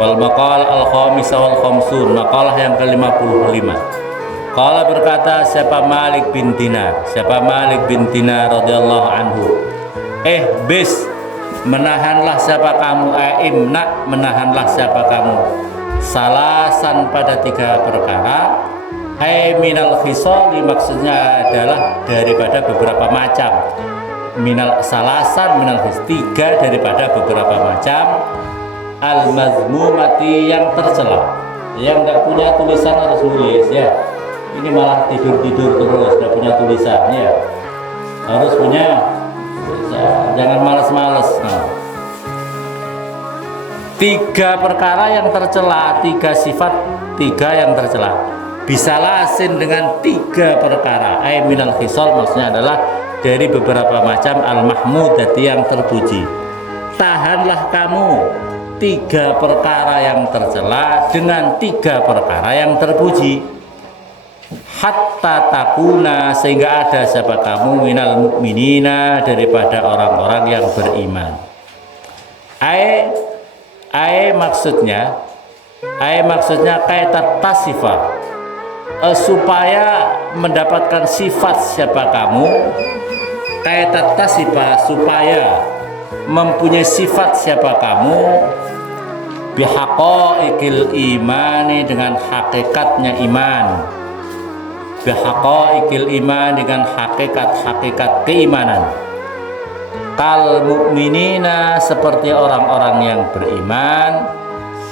Wal maqal al-khamisah wal khamsun, maqalah yang ke-55. Qala berkata siapa Malik bin Dinar, radhiyallahu anhu. Bis menahanlah siapa kamu, imna menahanlah siapa kamu, salasan pada 3 perkara. Minal khisali maksudnya adalah daripada beberapa macam. Salasan minal khis 3 daripada beberapa macam. Al mazmumati yang tercela. Yang nggak punya tulisan harus nulis ya. Ini malah tidur terus, nggak punya tulisan ya. Harus punya tulisan. Jangan males-males. 3 perkara yang tercela, 3 sifat, 3 yang tercela. Bisa lasin dengan 3 perkara. Minal khisal maksudnya adalah dari beberapa macam al-mahmudati yang terpuji. Tahanlah kamu 3 perkara yang tercela dengan 3 perkara yang terpuji. Hatta takuna sehingga ada siapa kamu minal mukminina daripada orang-orang yang beriman. Maksudnya kaitat tasifah, supaya mendapatkan sifat siapa kamu, kaitat tasifah supaya mempunyai sifat siapa kamu, bihaqaiqil imani dengan hakikatnya iman, bihaqaiqil iman dengan hakikat keimanan, kal mukminina seperti orang-orang yang beriman,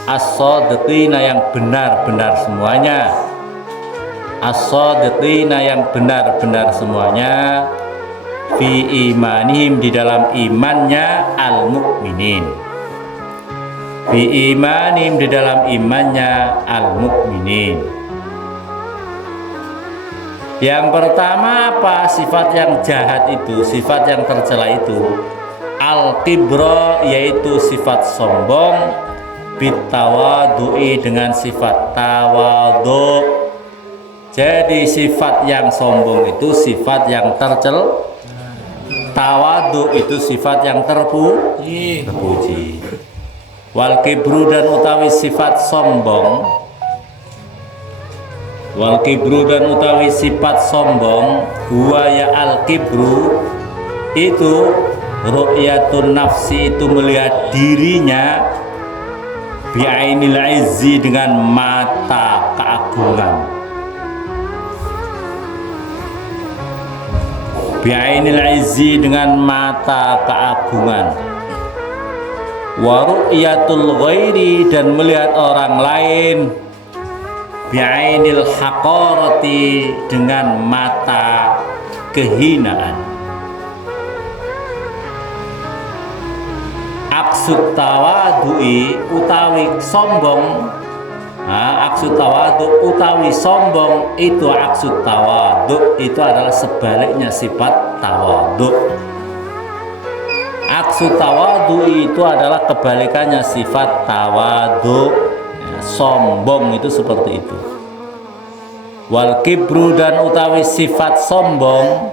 as-shadiqina yang benar-benar semuanya, as-shadiqina yang benar-benar semuanya, fi imanihim di dalam imannya al-mukminin, fi imanihim di dalam imannya al-mukminin. Yang pertama apa? Sifat yang jahat itu, sifat yang tercela itu al-kibra, yaitu sifat sombong, bitawadu'i dengan sifat tawadu. Jadi sifat yang sombong itu sifat yang tercela, tawadu itu sifat yang terpuji. Wal kibru dan utawi sifat sombong, wal kibru dan utawi sifat sombong, huwa ya al kibru itu ru'yatun nafsi, itu melihat dirinya, bi'ainil izzi dengan mata keagungan, bi'ainil izzi dengan mata keagungan, wa ru'yatul ghairi dan melihat orang lain, bi'ainil haqarati dengan mata kehinaan. Aksud tawadu'i utawi sombong, aksud tawadu utawi sombong itu, aksud tawadu itu adalah sebaliknya sifat tawadu. Aksud tawadu itu adalah kebalikannya sifat tawadu. Sombong itu seperti itu. Wal kibru dan utawi sifat sombong,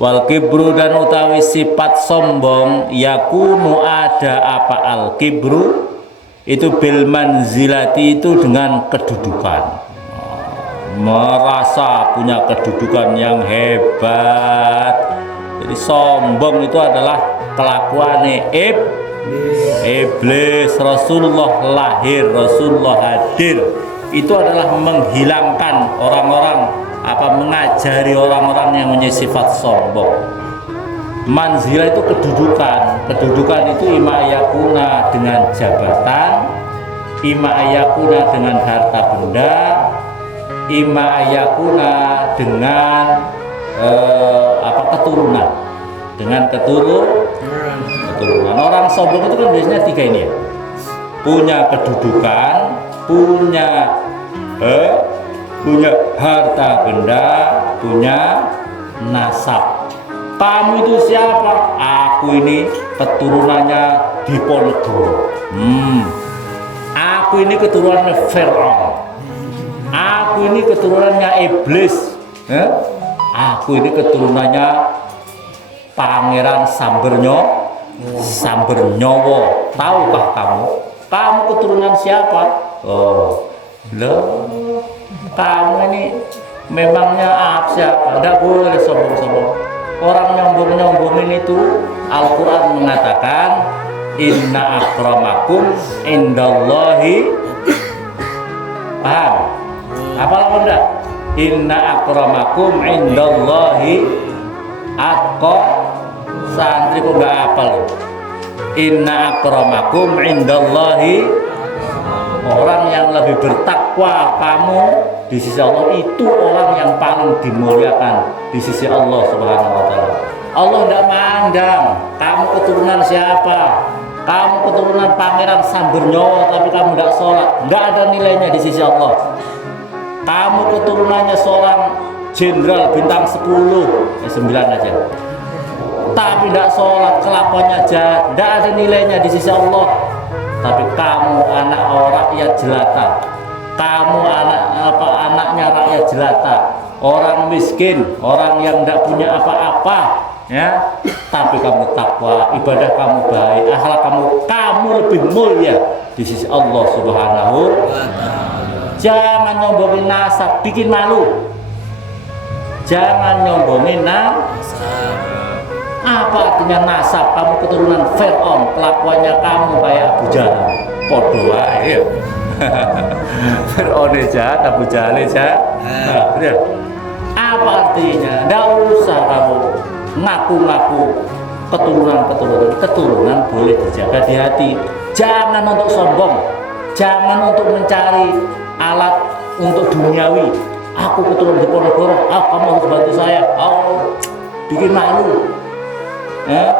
wal kibru dan utawi sifat sombong, yakunu ada apa al kibru itu bil manzilati itu dengan kedudukan, merasa punya kedudukan yang hebat. Jadi sombong itu adalah kelakuannya iblis. Rasulullah lahir, Rasulullah hadir, itu adalah menghilangkan orang-orang, mengajari orang-orang yang punya sifat sombong. Manzilah itu kedudukan itu ima ayakuna dengan jabatan, ima ayakuna dengan harta benda, ima ayakuna dengan keturunan, dengan keturunan. Orang sombong itu kan biasanya 3 ini ya, punya kedudukan, punya harta benda, punya nasab. Kamu itu siapa? Aku ini keturunannya Diponegoro. Aku ini keturunannya Fir'aun. Aku ini keturunannya iblis. Aku ini keturunannya Pangeran Sambernyowo. Tahukah kamu? kamu keturunan siapa? Oh, loh, kamu ini memangnya siapa? Tidak boleh sombong-sombong. Orang nyombong-nyombongin itu Al-Quran mengatakan inna akramakum indallahi, paham? Apa lo enggak? Inna akramakum indallahi atqa, santri kok enggak hafal. Inna akramakum indallahi, orang yang lebih bertakwa kamu di sisi Allah itu orang yang paling dimuliakan di sisi Allah Subhanahu wa taala. Allah tidak mandang kamu keturunan siapa. Kamu keturunan pangeran Sambernyawa tapi kamu tidak sholat, tidak ada nilainya di sisi Allah. Kamu keturunannya seorang jenderal bintang 10, 9 aja, tapi tidak sholat, kelakuannya jahat, tidak ada nilainya di sisi Allah. Tapi kamu anak rakyat jelata, kamu anaknya rakyat jelata, orang miskin, orang yang tidak punya apa-apa, ya, tapi kamu takwa, ibadah kamu baik, akhlak kamu lebih mulia di sisi Allah Subhanahu wa taala. Jangan nyombongin nasab, bikin malu. Jangan nyombongin nasab. Apa artinya nasab? Kamu keturunan Fir'aun, kelakuannya kamu kayak Abu Jahal. Podo wae. Fir'aun jahat, Abu Jahal jahat. Apa artinya? Tidak usah kamu ngaku-ngaku keturunan boleh dijaga di hati. Jangan untuk sombong, jangan untuk mencari alat untuk duniawi. Aku keturunan Diponegoro, kamu harus bantu saya. Bikin malu. Ya,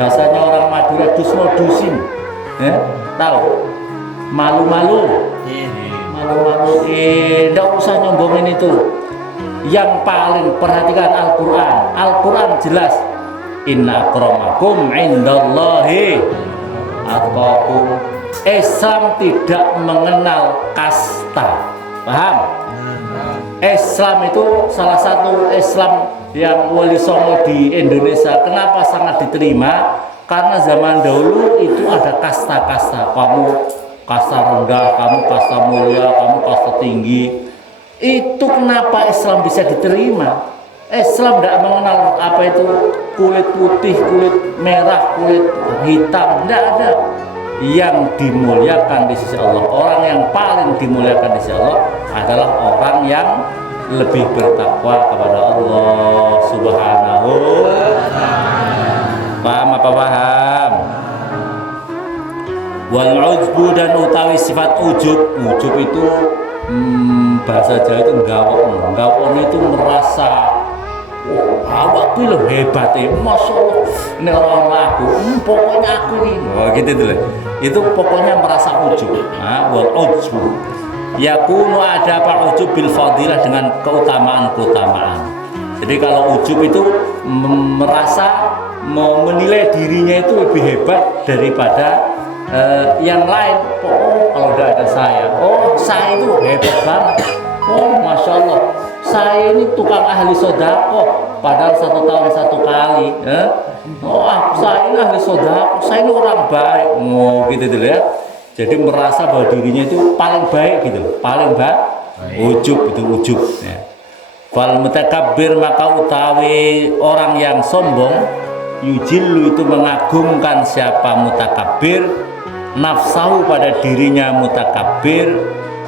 bahasanya orang Madura dus-modusin. Ya, tahu? Malu-malu. Tidak usah nyombongin itu. Yang paling perhatikan Al-Quran. Al-Quran jelas. Inna akramakum indallahi atqakum. Islam tidak mengenal kasta. Paham? Islam itu salah satu Islam yang Wali Songo di Indonesia. Kenapa sangat diterima? Karena zaman dahulu itu ada kasta-kasta. Kamu kasta rendah, kamu kasta mulia, kamu kasta tinggi. Itu kenapa Islam bisa diterima? Islam tidak mengenal apa itu kulit putih, kulit merah, kulit hitam. Tidak ada. Yang dimuliakan di sisi Allah, orang yang paling dimuliakan di sisi Allah adalah orang yang lebih bertakwa kepada Allah Subhanahu wa ta'ala. Paham apa paham? Wal ujbu, dan utawi sifat ujub. Ujub itu bahasa Jawa itu gawon itu merasa awak gue lo hebat ya, masya Allah ini orang aku, pokoknya aku ini, gitu tuh. Itu pokoknya merasa ujub. Wal ujbu yakunu, ada apa ujub bil fadilah, dengan keutamaan. Jadi kalau ujub itu merasa menilai dirinya itu lebih hebat daripada yang lain. Kalau udah ada saya, saya itu hebat banget. Masya Allah, saya ini tukang ahli sodako, padahal 1 tahun 1 kali. Saya ini ahli sodako, saya ini orang baik. Gitu dulu ya. Jadi merasa bahwa dirinya itu paling baik gitu, paling baik. Ujub itu ujub. Fal mutakabbir, maka utawi orang yang sombong, yujillu itu mengagungkan siapa mutakabbir, nafsahu pada dirinya mutakabbir,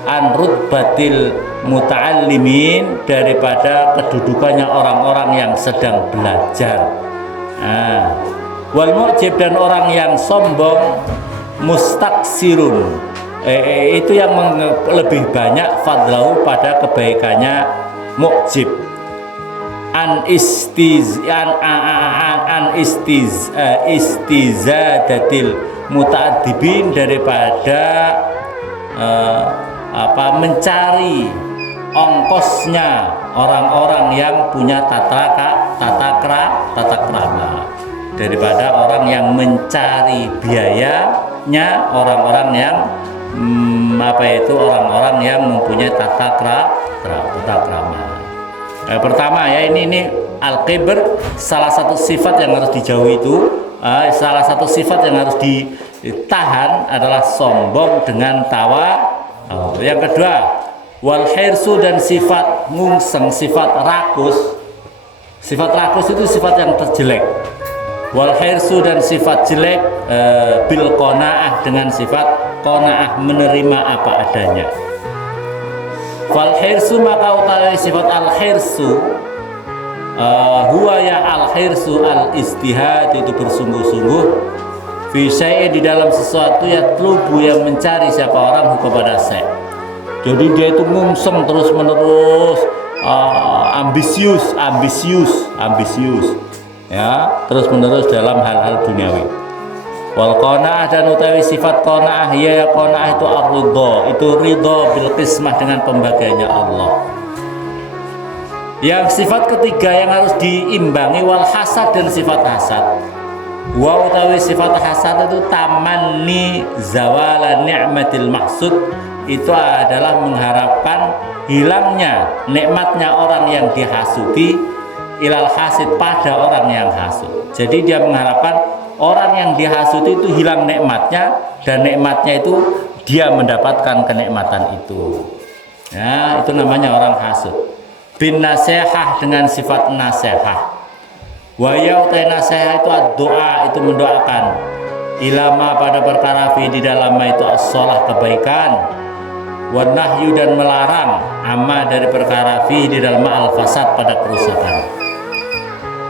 an rutbatil muta'allimin, daripada kedudukannya orang-orang yang sedang belajar. Wal mu'jib, dan orang yang sombong, mustaksirun, itu yang lebih banyak fadlahu pada kebaikannya mu'jib, istizadatil muta'addibin, daripada mencari ongkosnya orang-orang yang punya tata krama, daripada orang yang mencari biayanya orang-orang yang orang-orang yang mempunyai tata krama. Pertama ya, ini al-kibr, salah satu sifat yang harus dijauhi itu, salah satu sifat yang harus Tahan adalah sombong dengan tawa. Yang kedua, wal hirsu dan sifat ngungseng, sifat rakus. Sifat rakus itu sifat yang terjelek. Wal hirsu dan sifat jelek bil qanaah dengan sifat qanaah, menerima apa adanya. Wal hirsu maka utawi sifat al hirsu huwa ya al hirsu al istihad, itu bersungguh-sungguh fi syai'in di dalam sesuatu ya tlubu yang mencari siapa orang kepada syai'. Jadi dia itu ngungseng terus menerus, ambisius ya, terus menerus dalam hal-hal duniawi. Wal qanaah dan utawi sifat qanaah ya qanaah itu ar-ridha, itu ridha bil qismah dengan pembagiannya Allah. Yang sifat ketiga yang harus diimbangi wal hasad dan sifat hasad. Wa utawi sifat hasad itu tamanni zawala ni'matil mahsud, itu adalah mengharapkan hilangnya nikmatnya orang yang dihasudi ilal hasid, pada orang yang hasud. Jadi dia mengharapkan orang yang dihasudi itu hilang nikmatnya, dan nikmatnya itu dia mendapatkan kenikmatan itu. Ya, itu namanya orang hasud. Bin nasihah dengan sifat nasihah. Wa yautai nasihah itu doa, itu mendoakan. Ilama pada perkara fi di dalamnya itu as-shalah, kebaikan. Wa nahyu dan melarang amma dari perkara fi di dalam al-fasad, pada kerusakan.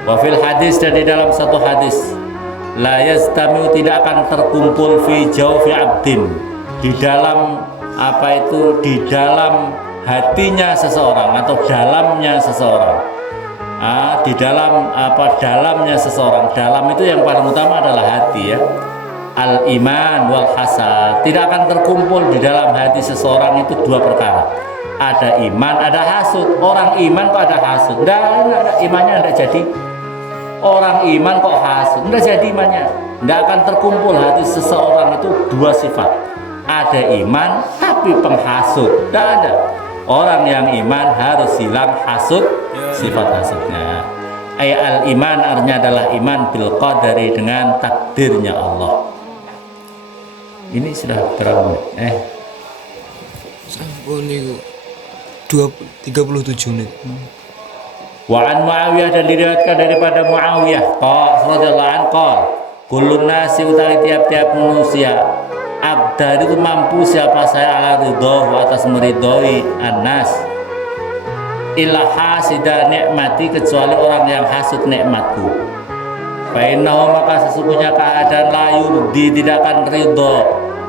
Wa fil hadis, dan di dalam satu hadis, la yastamiu tidak akan terkumpul fi jawfi abdin, di dalam apa itu, di dalam hatinya seseorang atau dalamnya seseorang. Di dalam apa, dalamnya seseorang, dalam itu yang paling utama adalah hati ya. Al iman wal hasad, tidak akan terkumpul di dalam hati seseorang itu dua perkara, ada iman ada hasud. Orang iman kok ada hasud? Enggak, imannya enggak jadi. Orang iman kok hasud? Enggak jadi imannya. Enggak akan terkumpul hati seseorang itu dua sifat, ada iman tapi penghasud. Enggak ada. Orang yang iman harus hilang hasud, sifat hasudnya. Al iman artinya adalah iman bil qadari, dengan takdirnya Allah. Ini sudah berapa menit? Sampun niku 37 menit. Wa an Muawiyah, dan diriwayatkan daripada Muawiyah radhiyallahu anhu qol, kullun nasi utawi tiap-tiap manusia abdar itu mampu siapa saya ala ridho, atas meridhoi annas, illa hasida nikmati, kecuali orang yang hasud nikmatku. Fainnahu, maka sesungguhnya keadaan layu tidak akan ridho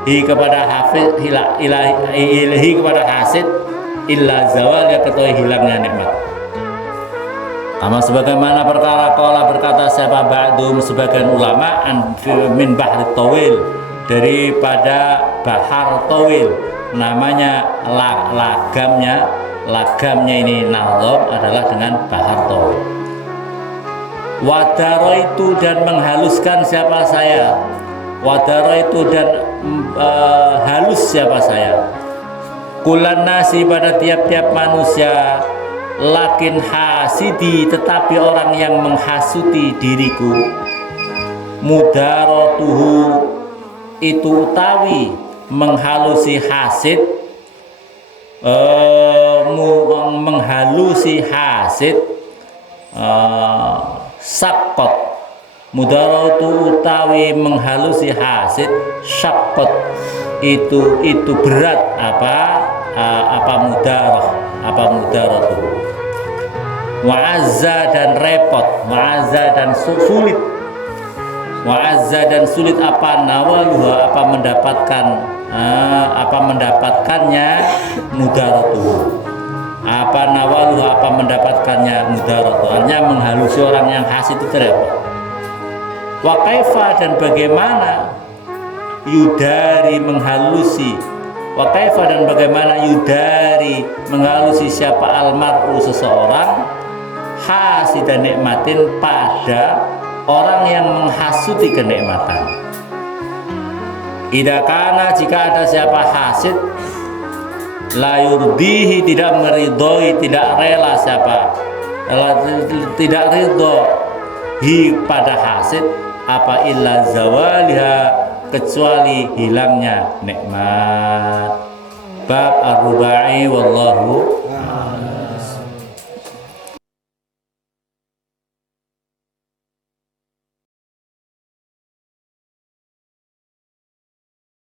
kepada hafiz ilahi kepada hasid illa zawal, ya ketahui hilangnya nikmat. Kama sebagaimana perkara qala berkata siapa ba'dum sebagian ulama min bahri tawil, daripada bahar tawil, namanya lagamnya ini nazam adalah dengan bahar tawil. Wadaraitu, dan menghaluskan siapa saya, wadaraitu dan halus siapa saya, kulan nasi pada tiap-tiap manusia, lakin hasidi tetapi orang yang menghasuti diriku, mudaratuhu itu utawi menghalusi hasid, menghalusi hasid, sakot, mudaratu utawi menghalusi hasid, sakot itu berat apa mudaratu, wa'azza dan repot, wa'azza dan sulit, wa'azza dan sulit apa nawaluha, apa mendapatkannya mudaratu, apa nawaluha, apa mendapatkannya mudaratu, artinya menghalusi orang yang hasid itu repot. Wa kaifa, dan bagaimana yudari menghalusi, wa kaifa, dan bagaimana yudari menghalusi siapa almar'u seseorang, hasidan nikmatin, pada orang yang menghasuti kenikmatan. Idza kana, jika ada siapa hasid, la yurdihi, tidak meridhoi, tidak rela siapa, tidak ridho pada hasid, apa illa zawaliha, kecuali hilangnya nikmat. Bab ar-rubai wallahu